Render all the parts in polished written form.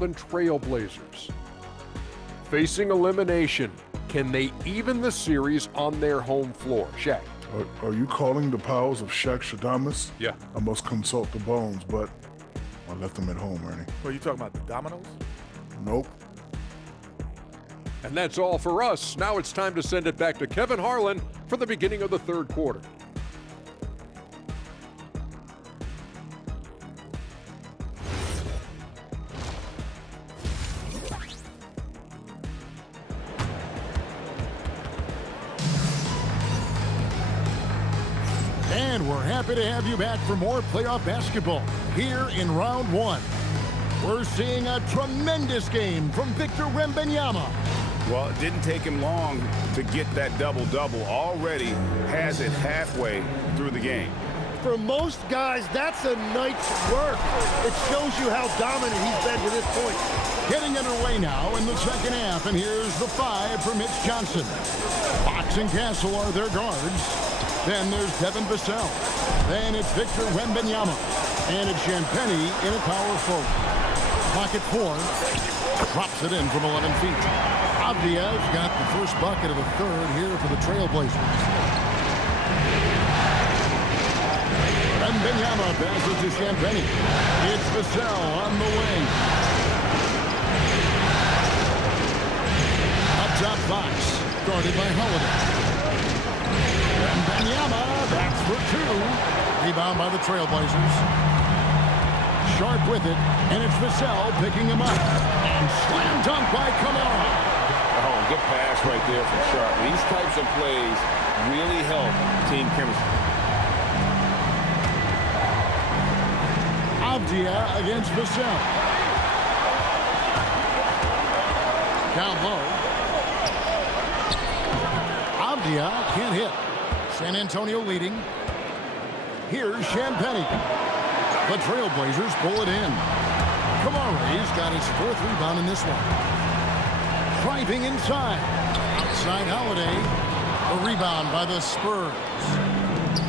Portland Trail Blazers. Facing elimination, can they even the series on their home floor? Shaq. Are you calling the powers of Shaq Shadamas? Yeah. I must consult the bones, but I left them at home, Ernie. What are you talking about, the dominoes? Nope. And that's all for us. Now it's time to send it back to Kevin Harlan for the beginning of the third quarter. And we're happy to have you back for more playoff basketball here in round one. We're seeing a tremendous game from Victor Wembanyama. Well, it didn't take him long to get that double-double. Already has it halfway through the game. For most guys, that's a night's work. It shows you how dominant he's been to this point. Getting underway now in the second half, and here's the five for Mitch Johnson. Fox and Castle are their guards. Then there's Devin Vassell. Then it's Victor Wembanyama. And it's Champagnie in a power forward. Pocket four. Drops it in from 11 feet. Avdia's got the first bucket of the third here for the Trailblazers. Wembanyama passes to Champagnie. It's Vassell on the wing. Up top, Fox. Guarded by Holiday. Wembanyama, that's for two. Rebound by the Trailblazers. Sharp with it, and it's Vassell picking him up. And slam dunk by Kamara. Oh, good pass right there from Sharp. These types of plays really help team chemistry. Avdia against Vassell. Down low. Avdia can't hit. San Antonio leading. Here's Champagnie. The Trailblazers pull it in. Kamara's got his fourth rebound in this one. Driving inside. Outside Holiday. A rebound by the Spurs.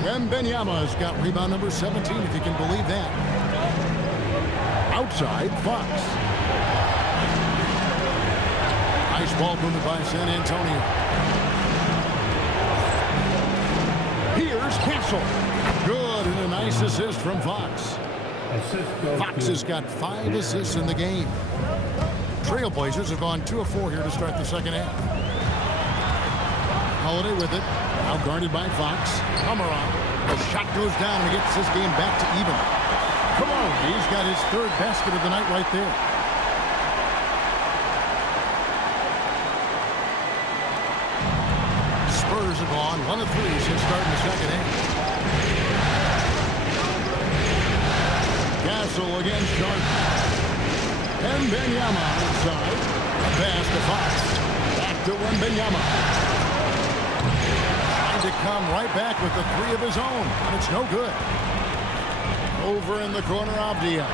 Wembanyama's got rebound number 17, if you can believe that. Outside, Fox. Nice ball movement by San Antonio. Here's Castle. Good, and a nice assist from Fox. Fox has got 5 assists in the game. Trailblazers have gone 2 of 4 here to start the second half. Holiday with it. Now guarded by Fox. Kamara. The shot goes down and gets this game back to even. Kamara, he's got his third basket of the night right there. Spurs have gone 1 of 3 since starting the second half. Castle against Sharp. Wembanyama outside. A pass to Fox. Back to Wembanyama. Trying to come right back with the 3 of his own, but it's no good. Over in the corner, Avdia.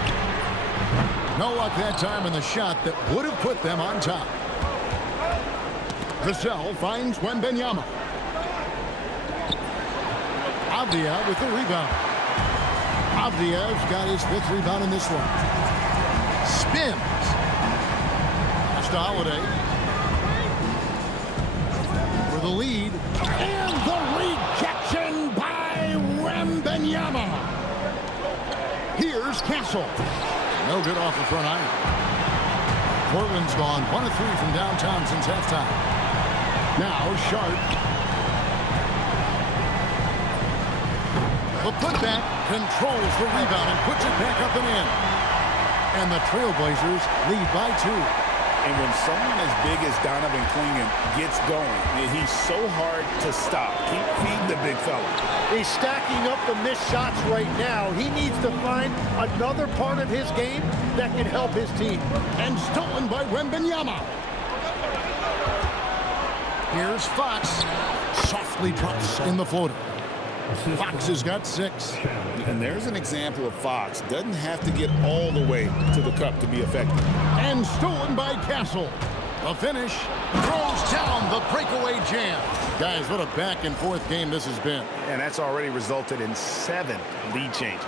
No luck that time in the shot that would have put them on top. Vassell finds Wembanyama. Avdia with the rebound. Avdia's got his 5th rebound in this one. Spins. Pass to Holiday. For the lead. And the rejection by Wembanyama. Here's Castle. No good off the front iron. Portland's gone 1 of 3 from downtown since halftime. Now Sharp. The putback controls the rebound and puts it back up and in. And the Trailblazers lead by 2. And when someone as big as Donovan Clingan gets going, he's so hard to stop. Keep feeding the big fella. He's stacking up the missed shots right now. He needs to find another part of his game that can help his team. And stolen by Wembanyama. Here's Fox. Softly drops in the floater. Fox has got 6. And there's an example of Fox. Doesn't have to get all the way to the cup to be effective. And stolen by Castle. The finish. Throws down the breakaway jam. Guys, what a back-and-forth game this has been. And that's already resulted in 7 lead changes.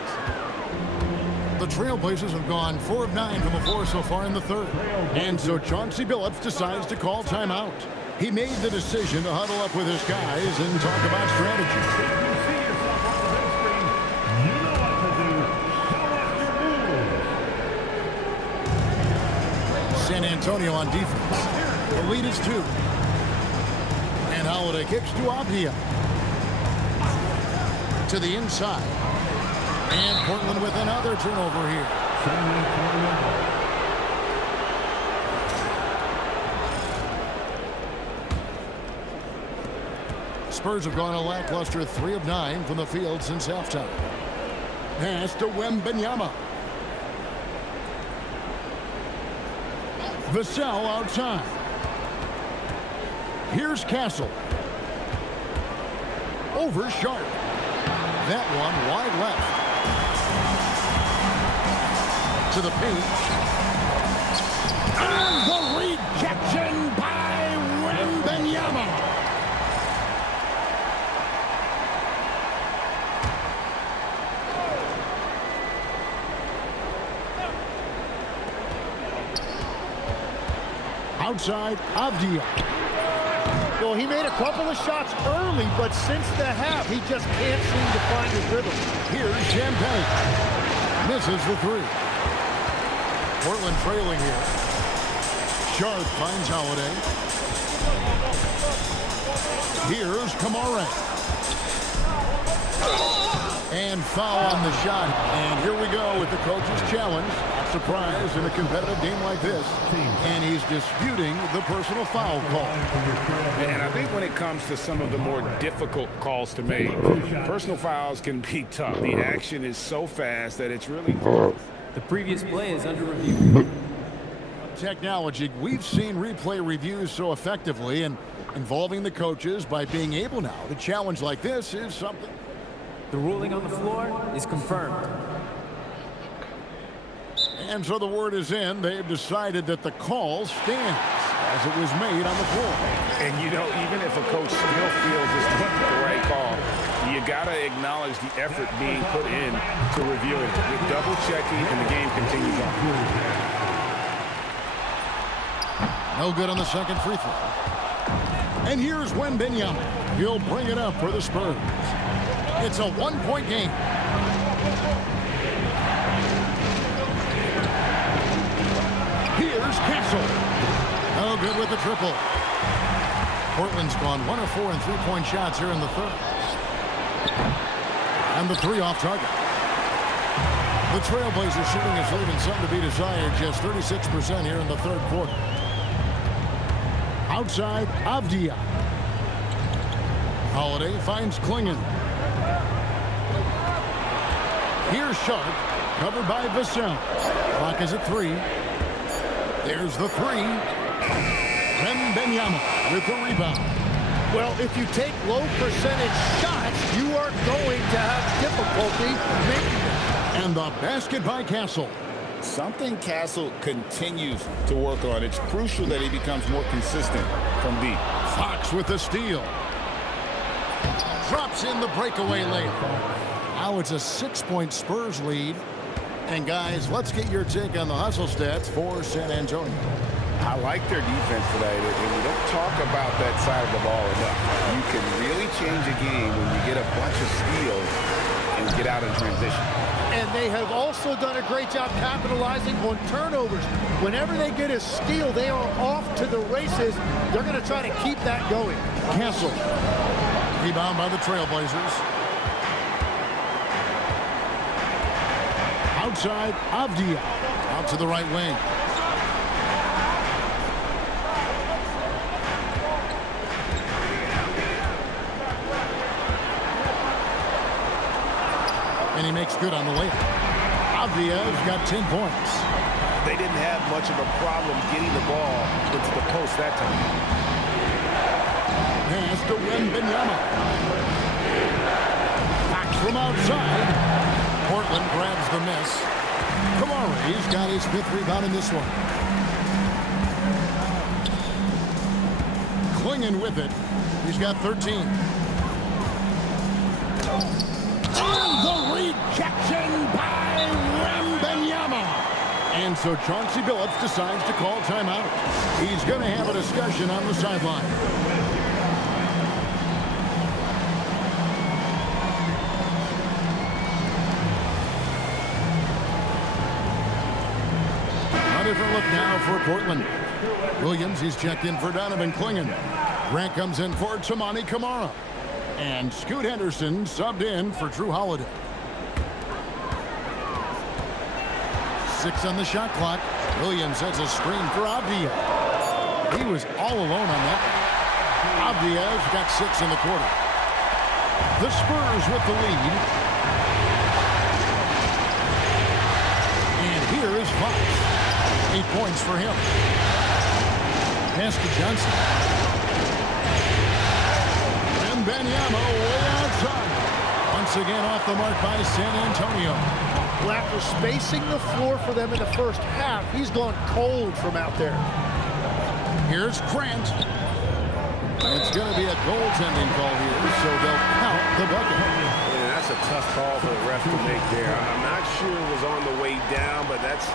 The Trailblazers have gone 4 of 9 from the floor so far in the third. And so Chauncey Billups decides to call timeout. He made the decision to huddle up with his guys and talk about strategy. San Antonio on defense. The lead is 2. And Holiday kicks to Avdia. To the inside. And Portland with another turnover here. Spurs have gone a lackluster 3 of 9 from the field since halftime. Pass to Wembanyama. Vassell outside. Here's Castle. Over Sharp. That one wide left. To the paint. And the rejection by Wembanyama. Outside, Avdia. Well, he made a couple of shots early, but since the half, he just can't seem to find his rhythm. Here's Champagne. Misses the 3. Portland trailing here. Sharp finds Holiday. Here's Kamara. And foul on the shot. And here we go with the coach's challenge. Surprise in a competitive game like this. And he's disputing the personal foul call. And I think when it comes to some of the more difficult calls to make, personal fouls can be tough. The action is so fast that it's really tough. The previous play is under review. Technology, we've seen replay reviews so effectively, and involving the coaches by being able now to challenge like this is something. The ruling on the floor is confirmed. And so the word is in. They've decided that the call stands as it was made on the floor. And, you know, even if a coach still feels this wasn't the right call, you got to acknowledge the effort being put in to reviewing. You're double-checking, and the game continues on. No good on the second free throw. And here's Wembanyama. He'll bring it up for the Spurs. It's a 1-point game. Here's Castle. No good with the triple. Portland's gone 1 of 4 in three-point shots here in the third. And the 3 off target. The Trailblazers shooting is leaving some to be desired, just 36% here in the third quarter. Outside, Avdia. Holiday finds Klingon. Here's Sharp, covered by Vassell. Clock is at 3. There's the 3. Wembanyama with the rebound. Well, if you take low percentage shots, you are going to have difficulty making them. And the basket by Castle. Something Castle continues to work on. It's crucial that he becomes more consistent from deep. Fox with the steal. Drops in the breakaway layup. Now it's a 6-point Spurs lead. And guys, let's get your take on the hustle stats for San Antonio. I like their defense today, and we don't talk about that side of the ball enough. You can really change a game when you get a bunch of steals and get out in transition. And they have also done a great job capitalizing on turnovers. Whenever they get a steal, they are off to the races. They're going to try to keep that going. Castle. Rebound by the Trailblazers. Outside, Avdia. Out to the right wing. And he makes good on the layup. Avdia's got 10 points. They didn't have much of a problem getting the ball into the post that time. Pass to Wembanyama. Fox from outside. Portland grabs the miss. Kamari's got his 5th rebound in this one. Klingon with it. He's got 13. And the rejection by Wembanyama. so Chauncey Billups decides to call timeout. He's going to have a discussion on the sideline. A different look now for Portland. Williams, he's checked in for Donovan Clingan. Grant comes in for Tamani Kamara. And Scoot Henderson subbed in for Drew Holiday. 6 on the shot clock. Williams sets a screen for Avdia. He was all alone on that. Avdia's got 6 in the quarter. The Spurs with the lead. And here is Fox. 8 points for him. Pass to Johnson. And Banyama way outside. Once again off the mark by San Antonio. Well, after spacing the floor for them in the first half, he's gone cold from out there. Here's Grant. It's going to be a goaltending call here, so they'll count the bucket. Yeah, that's a tough call for the ref to make there. I'm not sure it was on the way down, but that's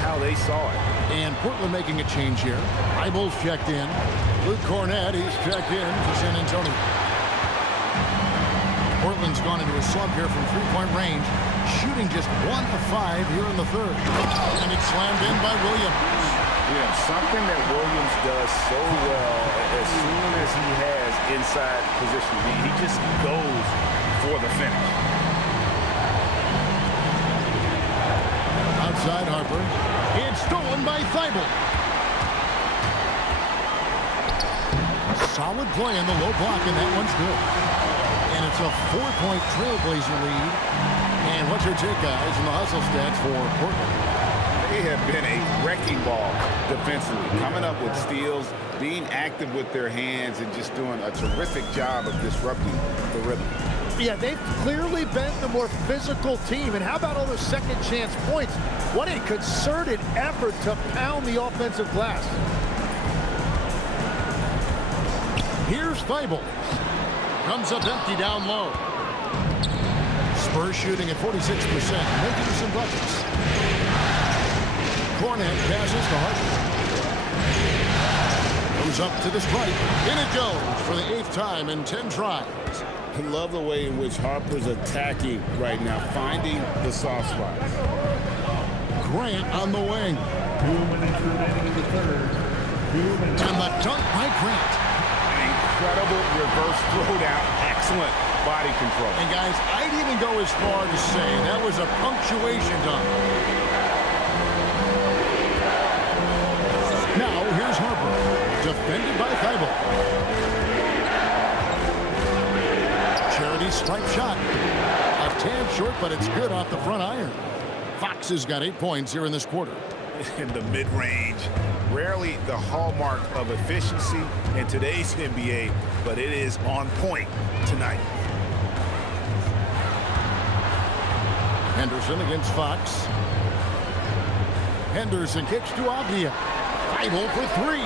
how they saw it. And Portland making a change here. Eibel's checked in. Luke Cornett, he's checked in for San Antonio. Portland's gone into a slump here from three-point range, shooting just 1 of 5 here in the third. And it's slammed in by Williams. Yeah, something that Williams does so well as soon as he has inside position. He just goes for the finish. Outside Harper. It's stolen by Thibault. Solid play in the low block, and that one's good. And it's a 4-point Trailblazer lead. And what's your take, guys, in the hustle stats for Portland? They have been a wrecking ball defensively, coming up with steals, being active with their hands, and just doing a terrific job of disrupting the rhythm. Yeah, they've clearly been the more physical team. And how about all those second chance points? What a concerted effort to pound the offensive glass. Here's Thibault. Comes up empty down low. Spurs shooting at 46%, making some buckets. Cornett passes to Harper. Goes up to the stripe. In it goes for the 8th time in 10 tries. I love the way in which Harper's attacking right now, finding the soft spots. Grant on the wing. 2 minutes remaining in the third. 2 minutes. And the dunk by Grant. An incredible reverse throwdown. Excellent body control. And guys, I'd even go as far to say that was a punctuation dunk. Now here's Harper. Defended by Thibault. Charity stripe shot. A tad short, but it's good off the front iron. Fox has got 8 points here in this quarter. In the mid-range, rarely the hallmark of efficiency in today's NBA, but it is on point tonight. Henderson against Fox. Henderson kicks to Avdia. Thibault for 3.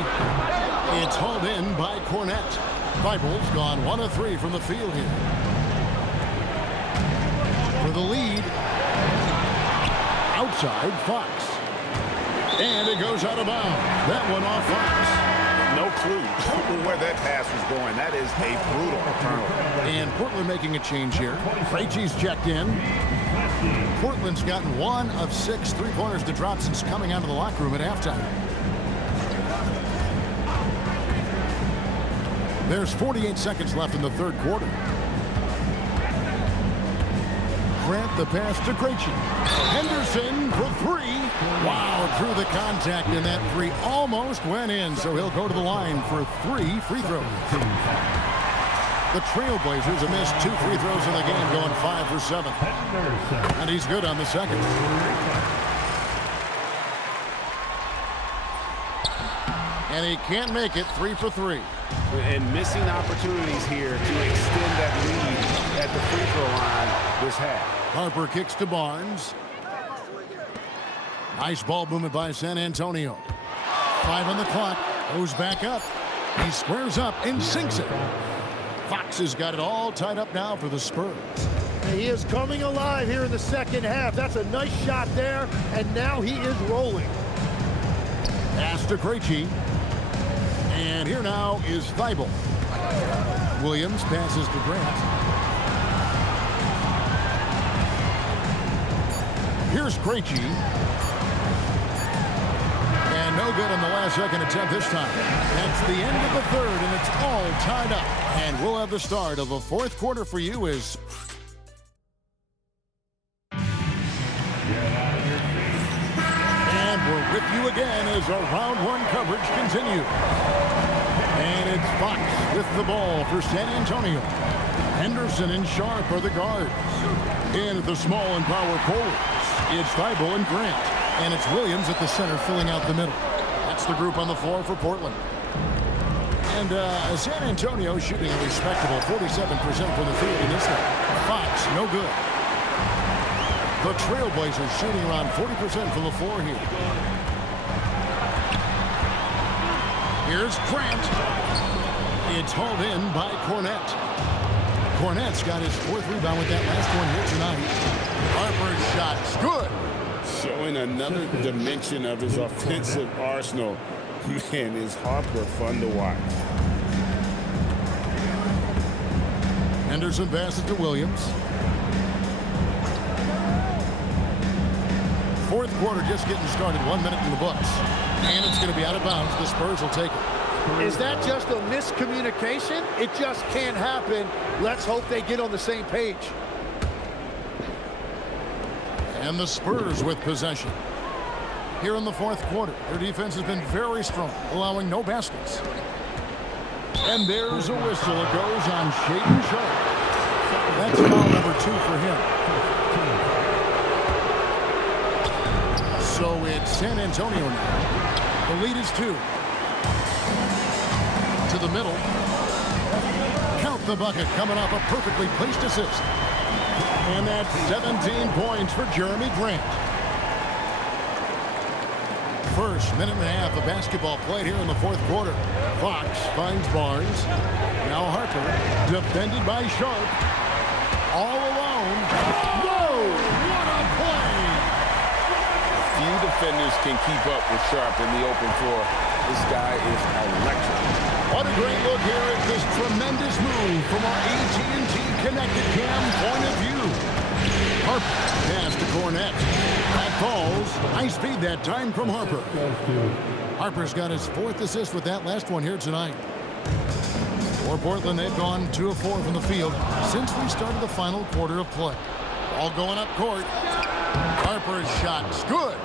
It's hauled in by Cornett. Thibault's gone 1 of 3 from the field here. For the lead. Outside Fox. And it goes out of bounds. That one off Fox. No clue where that pass was going. That is a brutal turnover. And Portland making a change here. Krejci's checked in. Portland's gotten 1 of 6 3-pointers to drop since coming out of the locker room at halftime. There's 48 seconds left in the third quarter. Grant the pass to Krejci. Henderson for 3. Wow, through the contact, and that 3 almost went in, so he'll go to the line for 3 free throws. The Trailblazers have missed 2 free throws in the game, going 5 for 7. And he's good on the second. And he can't make it. 3 for 3. And missing opportunities here to extend that lead at the free throw line this half. Harper kicks to Barnes. Nice ball movement by San Antonio. 5 on the clock. Goes back up. He squares up and sinks it. Fox has got it all tied up now for the Spurs. He is coming alive here in the second half. That's a nice shot there, and now he is rolling. Pass to Krejci. And here now is Thibault. Williams passes to Grant. Here's Krejci. And no good on the last second attempt this time. That's the end of the third, and it's all tied up. And we'll have the start of the fourth quarter for you as... And we're with you again as our round one coverage continues. And it's Fox with the ball for San Antonio. Henderson and Sharp are the guards. In at the small and power forwards, it's Thibault and Grant. And it's Williams at the center filling out the middle. That's the group on the floor for Portland. And San Antonio shooting a respectable 47% from the field in this one. Fox, no good. The Trailblazers shooting around 40% from the floor here. Here's Grant. It's hauled in by Cornette. Cornette's got his fourth rebound with that last one here tonight. Harper's shot's good. Showing another dimension of his offensive arsenal. Man, is Harper fun to watch. Henderson passes to Williams. Fourth quarter just getting started. 1 minute in the books. And it's going to be out of bounds. The Spurs will take it. Is that just a miscommunication? It just can't happen. Let's hope they get on the same page. And the Spurs with possession. Here in the fourth quarter, their defense has been very strong, allowing no baskets. And there's a whistle. It goes on Shaedon Sharpe. That's foul number 2 for him. So it's San Antonio now. The lead is 2. To the middle. Count the bucket coming off a perfectly placed assist. And that's 17 points for Jeremy Grant. First minute and a half of basketball played here in the fourth quarter. Fox finds Barnes. Now Harper, defended by Sharpe. All alone. Whoa! What a play! Few defenders can keep up with Sharpe in the open floor. This guy is electric. What a great look here at this tremendous move from our AT&T Connected Cam point of view. Harper pass to Cornette. That falls. High speed that time from Harper. Harper's got his 4th assist with that last one here tonight. For Portland, they've gone 2 of 4 from the field since we started the final quarter of play. All going up court. Harper's shot's good.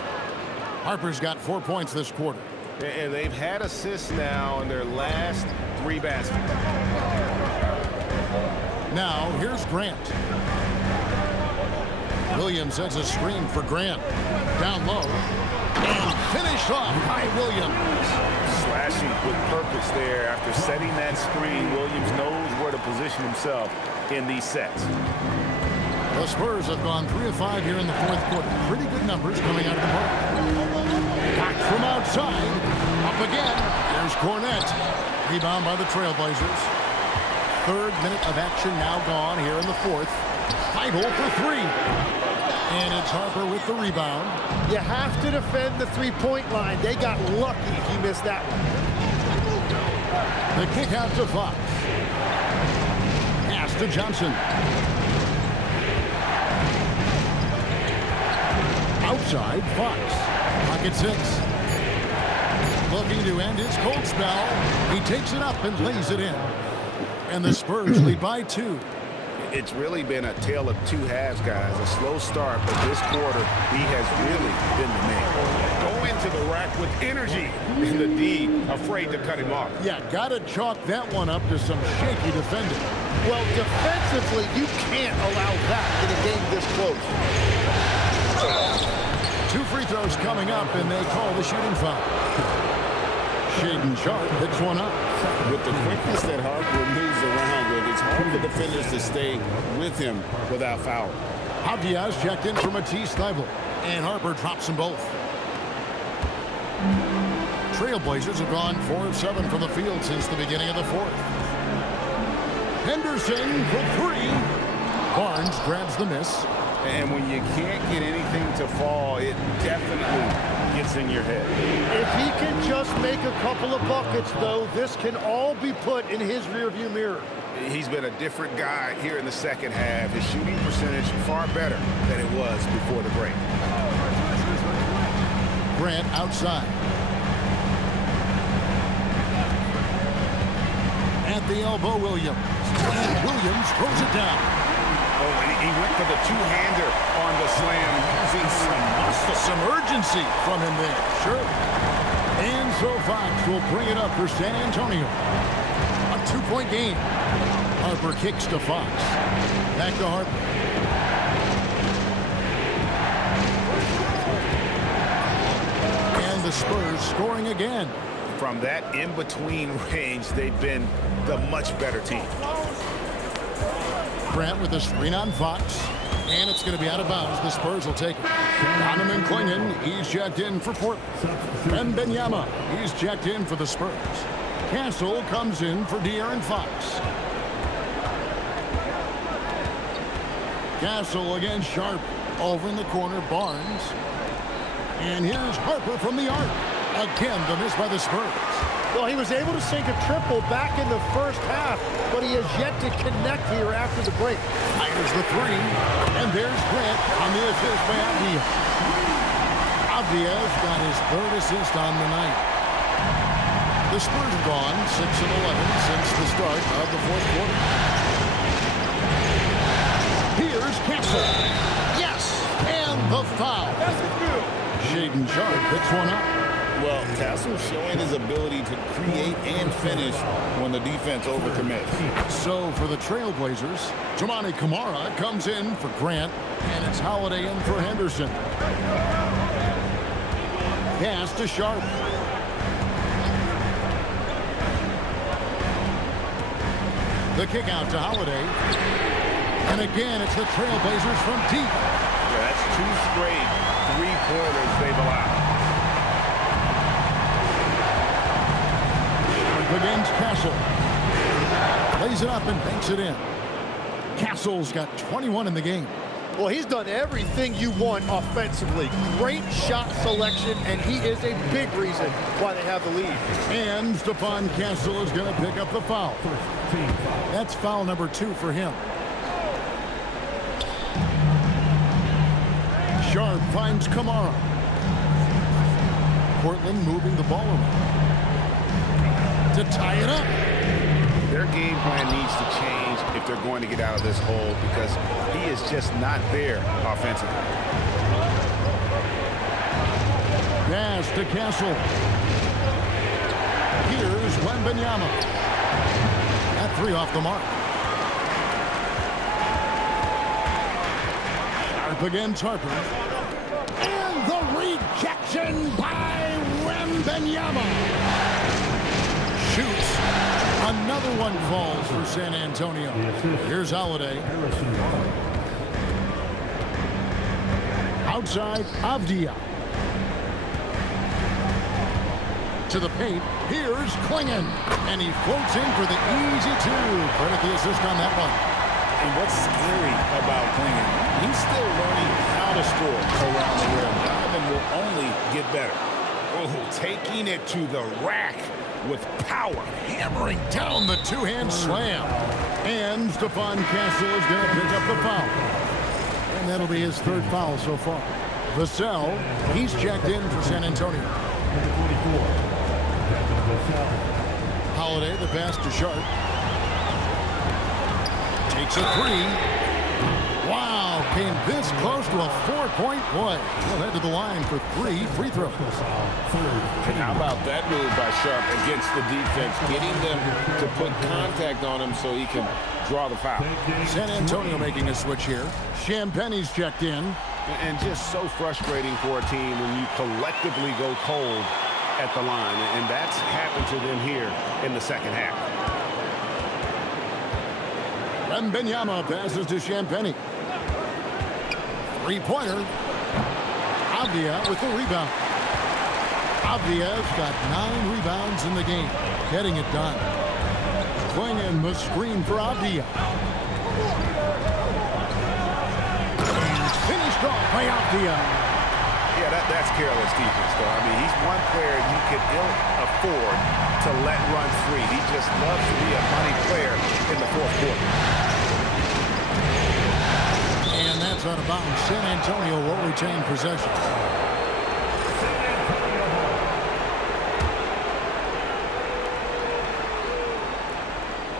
Harper's got 4 points this quarter. And they've had assists now in their last 3 baskets. Now, here's Grant. Williams sets a screen for Grant. Down low. And finished off by Williams. Slashing with purpose there. After setting that screen, Williams knows where to position himself in these sets. The Spurs have gone 3 of 5 here in the fourth quarter. Pretty good numbers coming out of the park. Back from outside. Up again. There's Cornette. Rebound by the Trailblazers. 3rd minute of action now gone here in the fourth. Thibault for 3. And it's Harper with the rebound. You have to defend the three-point line. They got lucky he missed that one. The kick out to Fox. Pass to Johnson. Outside, Fox. Pocket 6. Looking to end his cold spell. He takes it up and lays it in. And the Spurs lead by 2. It's really been a tale of 2 halves, guys. A slow start, but this quarter, he has really been the man. Go into the rack with energy, and the D afraid to cut him off. Yeah, gotta chalk that one up to some shaky defending. Well, defensively, you can't allow that in a game this close. 2 free throws coming up, and they call the shooting foul. Shaedon Sharpe picks one up. With the quickness that Harper moves around with, it's hard for defenders to stay with him without fouling. Diaz checked in for Matisse Thybulle, and Harper drops them both. Trailblazers have gone 4 of 7 from the field since the beginning of the fourth. Henderson for 3. Barnes grabs the miss. And when you can't get anything to fall, it definitely gets in your head. If he can just make a couple of buckets, though, this can all be put in his rearview mirror. He's been a different guy here in the second half. His shooting percentage far better than it was before the break. Grant outside. At the elbow, Williams. And Williams throws it down. Oh, and he went for the two-hander on the slam, using some muscle. Some urgency from him there. Sure. And so Fox will bring it up for San Antonio. A 2-point game. Harper kicks to Fox. Back to Harper. And the Spurs scoring again. From that in-between range, they've been the much better team. Grant with a screen on Fox. And it's going to be out of bounds. The Spurs will take it. Donovan Clingan, he's checked in for Portland. Wembanyama, he's checked in for the Spurs. Castle comes in for De'Aaron Fox. Castle against Sharp. Over in the corner, Barnes. And here's Harper from the arc. Again, the miss by the Spurs. Well, he was able to sink a triple back in the first half, but he has yet to connect here after the break. Fires the three, and there's Grant on the assist by Avdia. Avdia's got his third assist on the night. The Spurs have gone 6 of 11 since the start of the fourth quarter. Here's Castle. Yes, and the foul. Shaedon Sharpe picks one up. Well, Castle showing his ability to create and finish when the defense overcommits. So for the Trailblazers, Toumani Camara comes in for Grant, and it's Holiday in for Henderson. Pass to Sharpe. The kick out to Holiday. And again, it's the Trailblazers from deep. Yeah, that's 2 straight three-pointers they've allowed. Against Castle. Lays it up and banks it in. Castle's got 21 in the game. Well, he's done everything you want offensively. Great shot selection, and he is a big reason why they have the lead. And Stephon Castle is going to pick up the foul. That's foul number 2 for him. Sharpe finds Camara. Portland moving the ball around to tie it up. Their game plan needs to change if they're going to get out of this hole, because he is just not there offensively. Pass to Castle. Here's Wembanyama. That 3 off the mark. Sharpe against Harper. And the rejection by Wembanyama. Shoots. Another one falls for San Antonio. Here's Holiday. Outside, Avdia. To the paint. Here's Clingan. And he floats in for the easy 2. Credit the assist on that one. And what's scary about Clingan, he's still learning how to score around the rim. Donovan will only get better. Oh, taking it to the rack with power. Hammering down the 2-hand slam. And Stephon Castle is going to pick up the foul. And that'll be his 3rd foul so far. Vassell, he's checked in for San Antonio. Holiday, the pass to Sharpe. Takes a 3. Wow, came this close to a 4-point play. He'll head to the line for 3 free throws. And how about that move by Sharpe against the defense, getting them to put contact on him so he can draw the foul. San Antonio making a switch here. Champagne's checked in. And just so frustrating for a team when you collectively go cold at the line. And that's happened to them here in the second half. Wembanyama passes to Champagnie. 3-pointer. Avdia with the rebound. Avdia's got 9 rebounds in the game. Getting it done. Clingan the screen for Avdia. Finished off by Avdia. Yeah, that's careless defense, though. I mean, he's one player you can ill afford to let run free. He just loves to be a money player in the fourth quarter. And that's out of bounds. San Antonio will retain possession.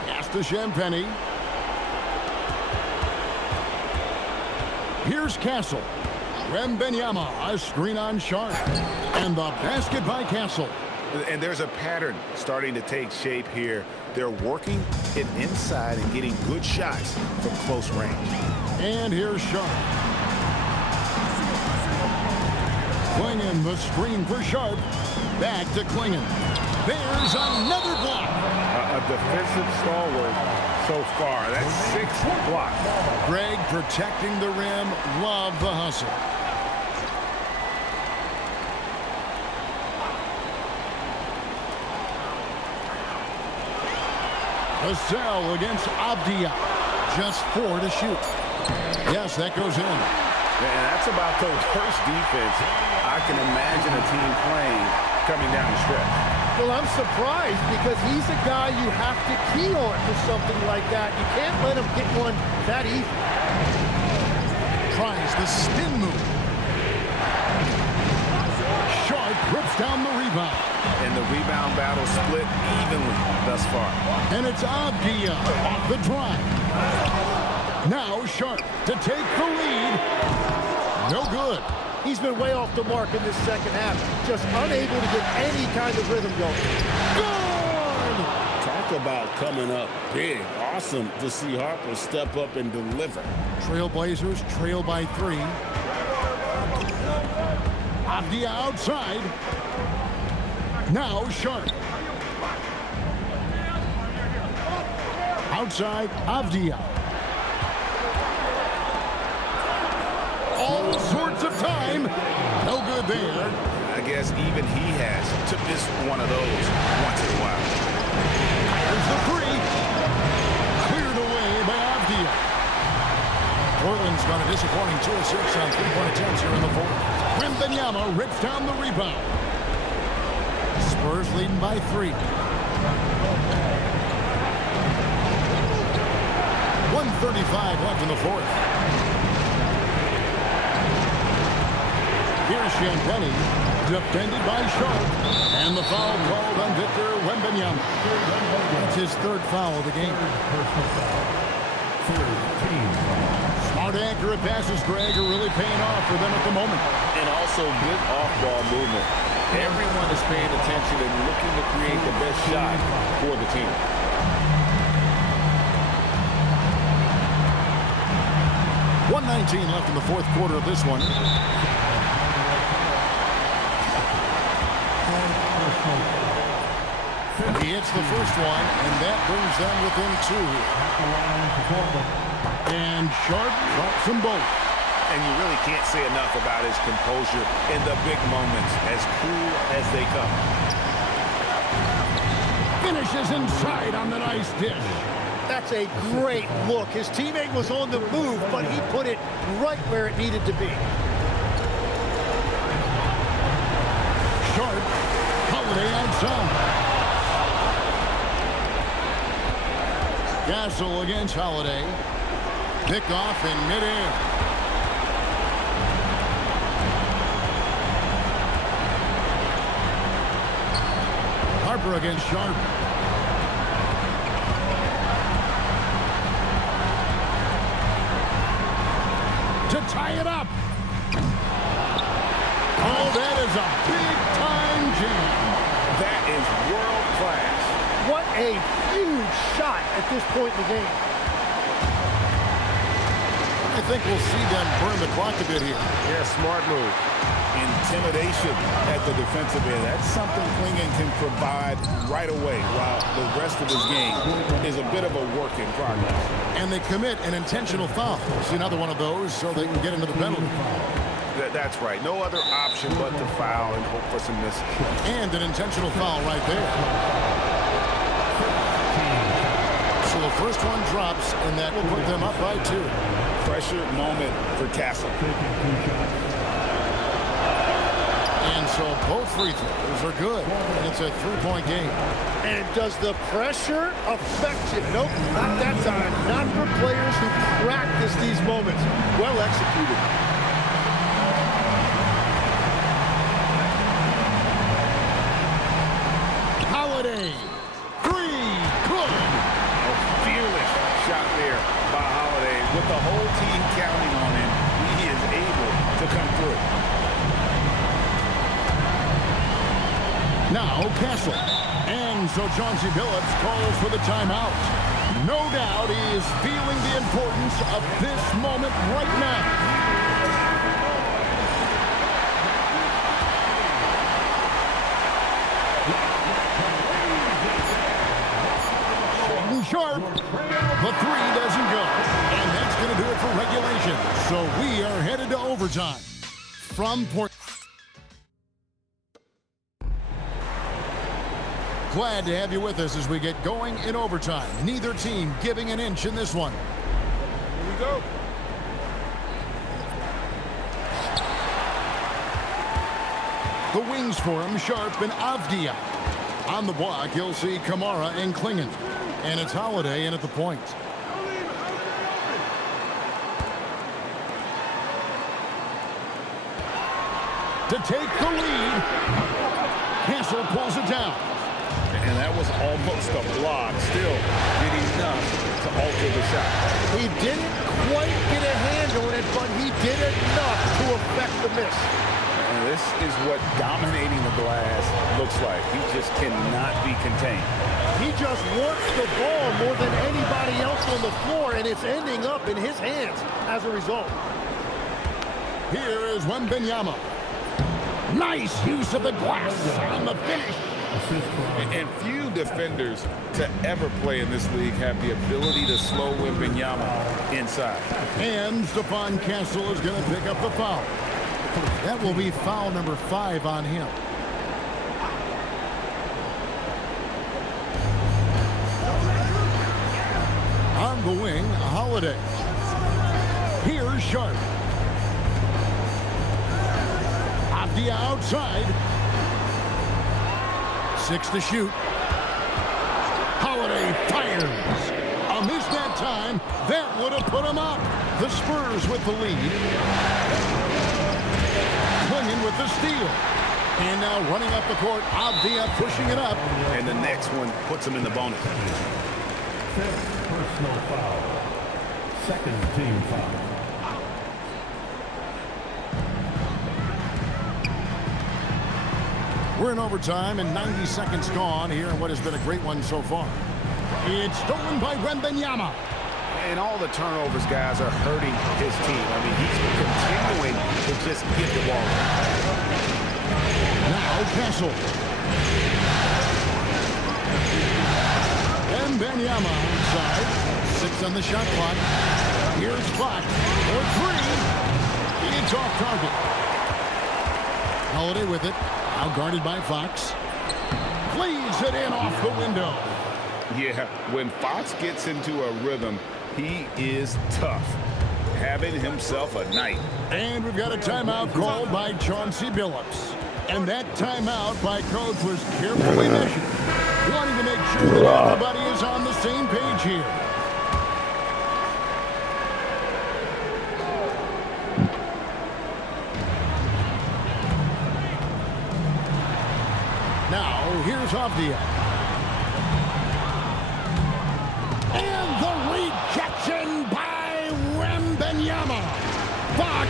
Pass to Champagny. Here's Castle. Wembanyama, a screen on Sharp. And the basket by Castle. And there's a pattern starting to take shape here. They're working it inside and getting good shots from close range. And here's Sharp. Klingon, the screen for Sharp. Back to Klingon. There's another block. A defensive stalwart so far. That's 6 blocks. Greg protecting the rim. Love the hustle. Vassell against Avdia. Just 4 to shoot. Yes, that goes in. And that's about the worst defense I can imagine a team playing coming down the stretch. Well, I'm surprised because he's a guy you have to key on for something like that. You can't let him get one that easy. Tries the spin move. Sharp rips down the rebound. And the rebound battle split evenly thus far. And it's Avdia off the drive. Now Sharp to take the lead. No good. He's been way off the mark in this second half. Just unable to get any kind of rhythm going. Good! Talk about coming up big. Awesome to see Harper step up and deliver. Trailblazers trail by 3. Avdia outside. Now Sharp. Outside Avdia. All sorts of time. No good there. I guess even he has to miss one of those once in a while. There's the 3. Cleared away by Avdia. Portland's got a disappointing 2 of 6 on 3-point attempts here in the fourth. Wembanyama rips down the rebound. Spurs leading by 3. 1:35 left in the fourth. Here's Champagny, defended by Sharp, and the foul called on Victor Wembanyama. That's his 3rd foul of the game. Smart, accurate passes, Greg, are really paying off for them at the moment. And also good off-ball movement. Everyone is paying attention and looking to create the best shot for the team. .119 left in the fourth quarter of this one. He hits the first one, and that brings them within 2. And Sharp drops them both. And you really can't say enough about his composure in the big moments, as cool as they come. Finishes inside on the nice dish. That's a great look. His teammate was on the move, but he put it right where it needed to be. Sharp, Holiday outside. Castle against Holiday. Pick off in midair. Harper against Sharp. To tie it up. Oh, that is a big-time jam. That is world class. What a huge shot at this point in the game. I think we'll see them burn the clock a bit here. Yeah, smart move. Intimidation at the defensive end. That's something Klingon can provide right away, while the rest of his game is a bit of a work in progress. And they commit an intentional foul. See another one of those so they can get into the penalty. That's right. No other option but to foul and hope for some misses. And an intentional foul right there. So a First one drops, and that will put them up by 2. Pressure moment for Castle. And so both free throws are good. And it's a 3-point game. And does the pressure affect you? Nope, not that time. Not for players who practice these moments. Well executed. Holiday. 3. Good. Fearless shot there by Holiday. With the whole team counting on him, he is able to come through. Now Castle. And so Chauncey Billups calls for the timeout. No doubt he is feeling the importance of this moment right now. Sharp. The 3 doesn't go. And that's going to do it for regulation. So we are headed to overtime. From Port. Glad to have you with us as we get going in overtime. Neither team giving an inch in this one. Here we go. The wings for him, Sharp and Avdia. On the block, you'll see Kamara and Klingon. And it's Holiday in at the point. To take the lead, Castle pulls it down. And that was almost a block. Still did enough to alter the shot. He didn't quite get a hand on it, but he did enough to affect the miss. And this is what dominating the glass looks like. He just cannot be contained. He just wants the ball more than anybody else on the floor, and it's ending up in his hands as a result. Here is Wembanyama. Nice use of the glass on the finish. And few defenders to ever play in this league have the ability to slow Wembanyama inside. And Stephon Castle is going to pick up the foul. That will be foul number 5 on him. On the wing, Holiday. Here's Sharp. Avdia outside. 6 to shoot. Holiday fires. A miss that time. That would have put him up. The Spurs with the lead. Klingon with the steal. And now running up the court, Avdia pushing it up. And the next one puts him in the bonus. Fifth personal foul. Second team foul. We're in overtime and 90 seconds gone here in what has been a great one so far. It's stolen by Wembanyama. And all the turnovers, guys, are hurting his team. I mean, he's continuing to just get the ball. Now Castle. Wembanyama outside. 6 on the shot clock. Here's Fox for 3. It's off target. Holiday with it. Now guarded by Fox. Flees it in off the window. Yeah, when Fox gets into a rhythm, he is tough. Having himself a night. And we've got a timeout called by Chauncey Billups. And that timeout by Coach was carefully measured, wanting to make sure that everybody is on the same page here. Now, here's Avdia. And the rejection by Wembanyama. Fox.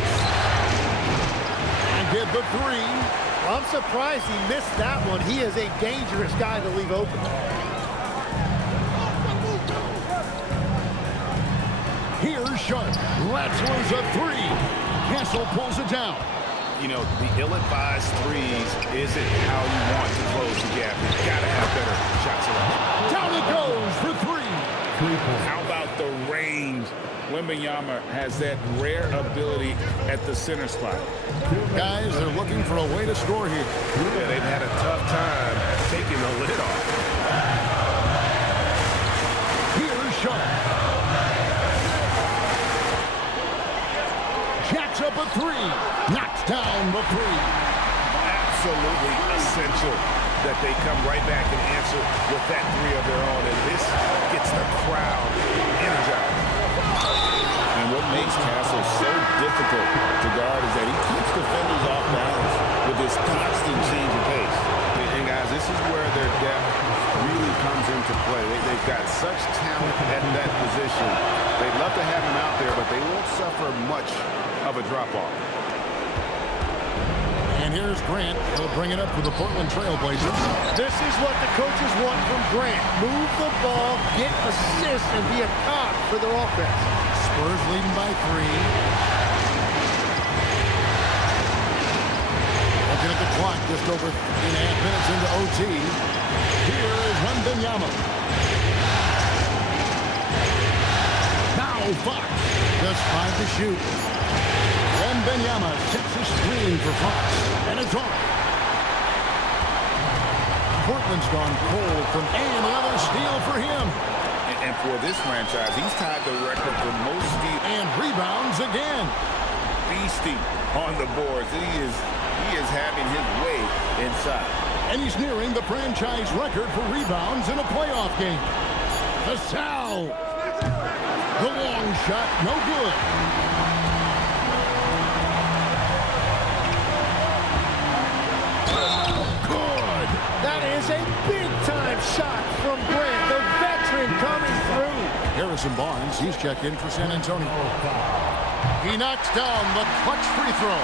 And get the 3. I'm surprised he missed that one. He is a dangerous guy to leave open. Here's Sharp. Rattler's a 3. Castle pulls it down. You know, the ill-advised threes isn't how you want to close the gap. You've got to have better shot selection. Down it goes for 3. How about the range? Wembanyama has that rare ability at the center spot. Guys, they're looking for a way to score here. Yeah, they've had a tough time taking the lid off. Here's Sharp. three. Knocks down the three. Absolutely essential that they come right back and answer with that three of their own, and this gets the crowd energized. And what makes Castle so difficult to guard is that he keeps defenders off balance with this constant change of pace. And guys, this is where their depth really comes into play. They've got such talent at that position. They'd love to have him out there, but they won't suffer much of a drop-off. And here's Grant. He'll bring it up for the Portland Trail Blazers. This is what the coaches want from Grant. Move the ball, get assists, and be a cog for their offense. Spurs leading by 3. Looking at the clock, just over 3.5 minutes into OT. Here is Wembanyama. Now Fox. Just 5 to shoot. Wembanyama sets a screen for Fox. And it's off. Portland's gone cold from and another steal for him. And for this franchise, he's tied the record for most steals. And rebounds again. Beastie on the boards. He is having his way inside. And he's nearing the franchise record for rebounds in a playoff game. Vassell. The long shot, no good. Good. That is a big-time shot from Grant, the veteran coming through. Harrison Barnes, he's checked in for San Antonio. He knocks down the clutch free throw.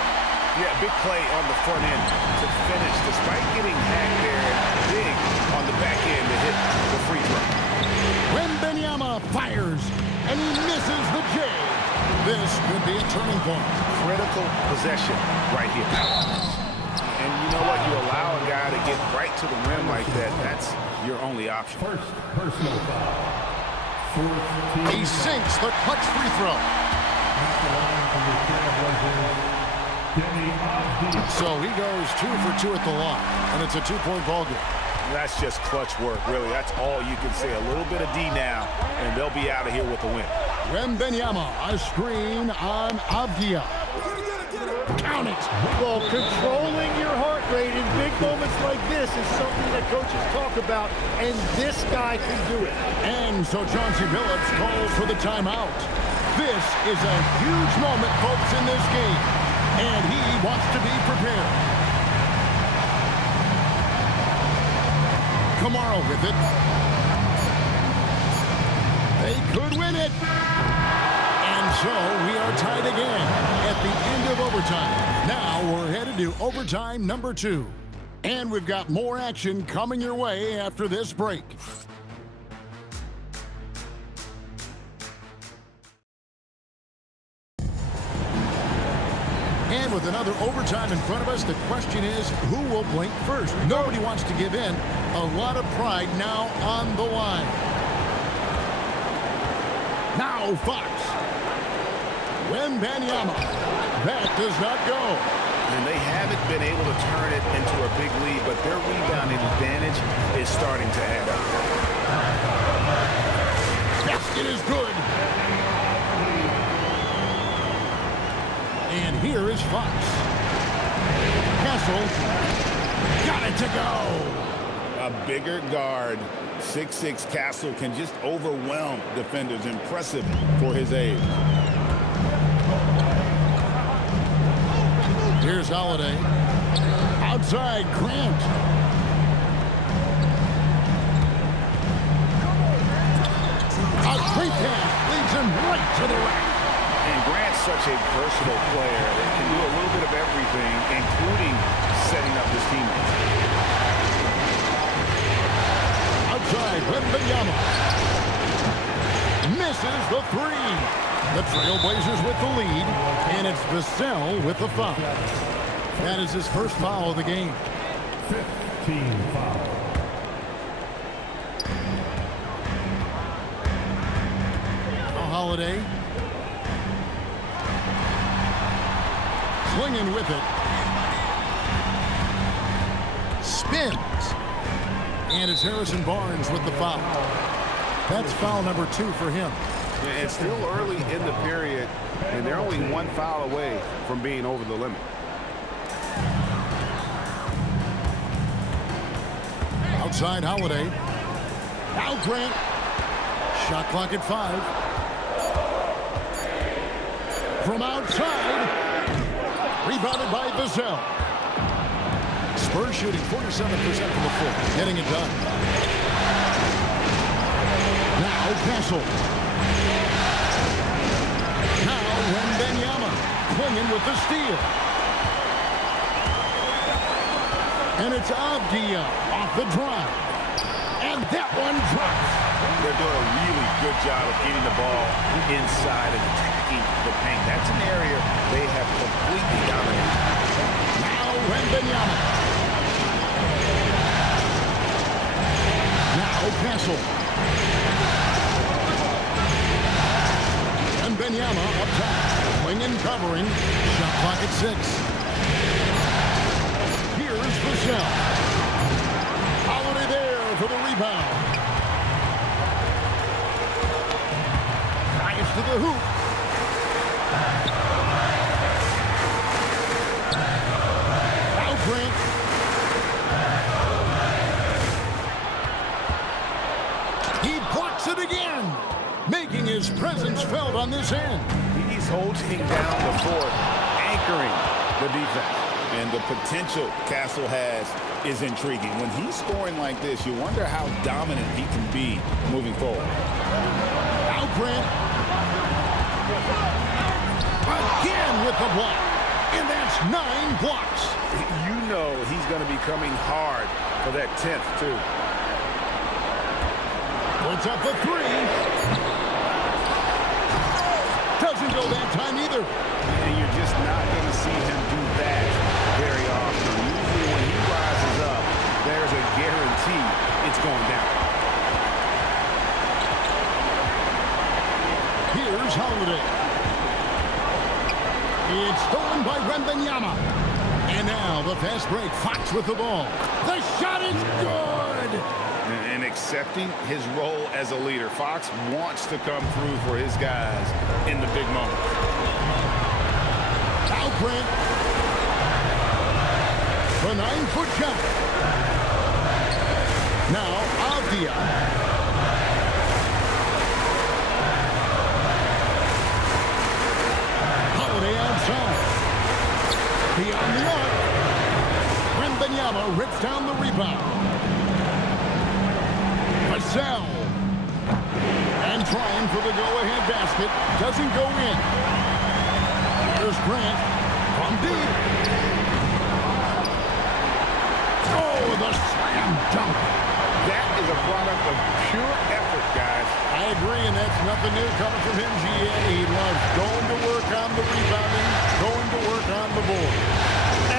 Yeah, big play on the front end to finish, despite getting hacked there, and big on the back end to hit the free throw. Wembanyama fires, and he misses the J. This could be a turning point. Critical possession right here. And you know what? You allow a guy to get right to the rim like that, that's your only option. First personal foul. Fourth team. He sinks the clutch free throw. At the line from the Trailblazers, Denny Avdija. So he goes 2 for 2 at the line, and it's a 2-point ball game. That's just clutch work, really. That's all you can say. A little bit of D now, and they'll be out of here with a win. Wembanyama, a screen on Avdija. Count it. Well, controlling your heart rate in big moments like this is something that coaches talk about, and this guy can do it. And so Chauncey Billups calls for the timeout. This is a huge moment, folks, in this game, and he wants to be prepared. Kamara with it. They could win it. And so we are tied again at the end of overtime. Now we're headed to overtime number 2. And we've got more action coming your way after this break. And with another overtime in front of us, the question is, who will blink first? Nobody wants to give in. A lot of pride now on the line. Now Fox. Wembanyama. That does not go. And they haven't been able to turn it into a big lead, but their rebounding advantage is starting to add up. Basket is good. And here is Fox. Castle. Got it to go. A bigger guard, 6'6" Castle, can just overwhelm defenders. Impressive for his age. Here's Holiday. Outside, Grant. A great pass leads him right to the rack. And Grant's such a versatile player that can do a little bit of everything, including setting up his teammates. Outside, Wembanyama. Misses the 3. The Trailblazers with the lead, and it's Vassell with the foul. That is his first foul of the game. 15 foul. Holiday. Swinging with it. Spins. And it's Harrison Barnes with the foul. That's foul number 2 for him. It's still early in the period, and they're only one foul away from being over the limit. Outside Holiday. Now Grant. Shot clock at 5. From outside. Rebounded by Vassell. Spurs shooting 47% from the floor. Getting it done. Now Castle. Now Wembanyama. Clinging with the steal. And it's Avdia off the drive. And that one drops. They're doing a really good job of getting the ball inside and attacking the paint. That's an area they have completely dominated. Now Wembanyama. Now Castle. Wembanyama up top. Clinging, covering. Shot clock at 6. Here's Vassell. Holiday there for the rebound. Drives to the hoop. Now Grant. He blocks it again, making his presence felt on this end. He's holding down the fort, anchoring the defense. And the potential Castle has is intriguing. When he's scoring like this, you wonder how dominant he can be moving forward. Now Grant. Again with the block. And that's 9 blocks. You know he's going to be coming hard for that 10th, too. Puts up the 3. Doesn't go that time either. And you're just not going to see him do that very often. Usually when he rises up, there's a guarantee it's going down. Here's Holiday. It's stolen by Wembanyama. And now the fast break. Fox with the ball. The shot is good. And accepting his role as a leader. Fox wants to come through for his guys in the big moments. Now Grant. The 9-foot shot. Now Avdia. Holiday outside. Beyond the arc. Wembanyama rips down the rebound. Vassell. And trying for the go-ahead basket. Doesn't go in. Here's Grant from deep. Oh, the slam dunk. That is a product of pure effort, guys. I agree, and that's nothing new coming from him, GA. He loves going to work on the rebounding, going to work on the board.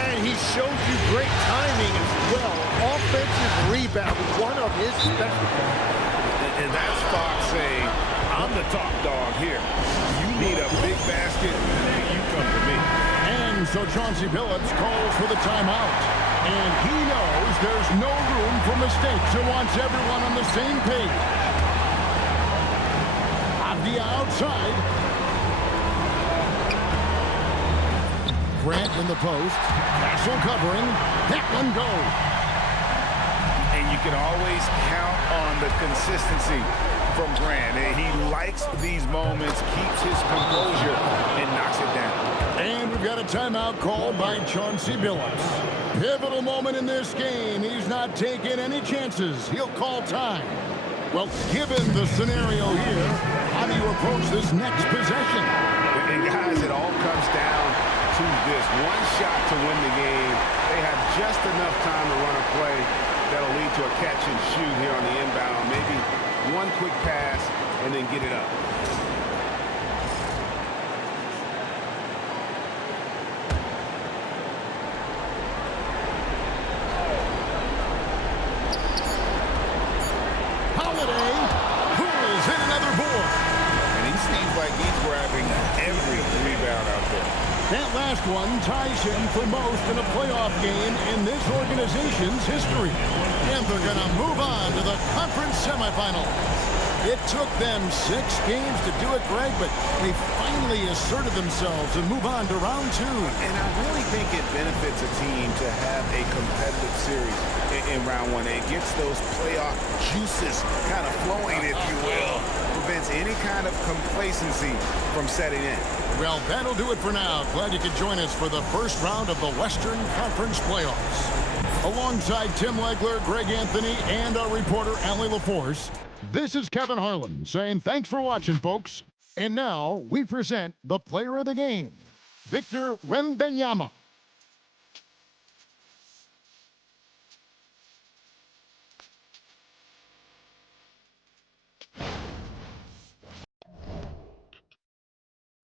And he showed you great timing as well. Offensive rebound, one of his specialties. And that's Fox saying, I'm the top dog here. You need a big basket, you come to me. And so Chauncey Billups calls for the timeout. And he knows there's no room for mistakes and wants everyone on the same page. Avdia outside. Grant in the post. Castle covering. That one goes. And you can always count on the consistency from Grant. And he likes these moments, keeps his composure, and knocks it down. And we've got a timeout called by Chauncey Billups. Pivotal moment in this game. He's not taking any chances. He'll call time. Well, given the scenario here, how do you approach this next possession? And guys, it all comes down to this. One shot to win the game. They have just enough time to run a play that'll lead to a catch and shoot here on the inbound. Maybe one quick pass and then get it up. Holiday pulls in another board. And he seems like he's grabbing every rebound out there. That last one ties him for most in a playoff game in this organization's history. And they're going to move on to the conference semifinals. It took them 6 games to do it, Greg, but they finally asserted themselves and move on to round 2. And I really think it benefits a team to have a competitive series in round 1. It gets those playoff juices kind of flowing, if you will. Prevents any kind of complacency from setting in. Well, that'll do it for now. Glad you could join us for the first round of the Western Conference Playoffs. Alongside Tim Legler, Greg Anthony, and our reporter, Allie LaForce, this is Kevin Harlan saying thanks for watching, folks. And now we present the player of the game, Victor Wembanyama.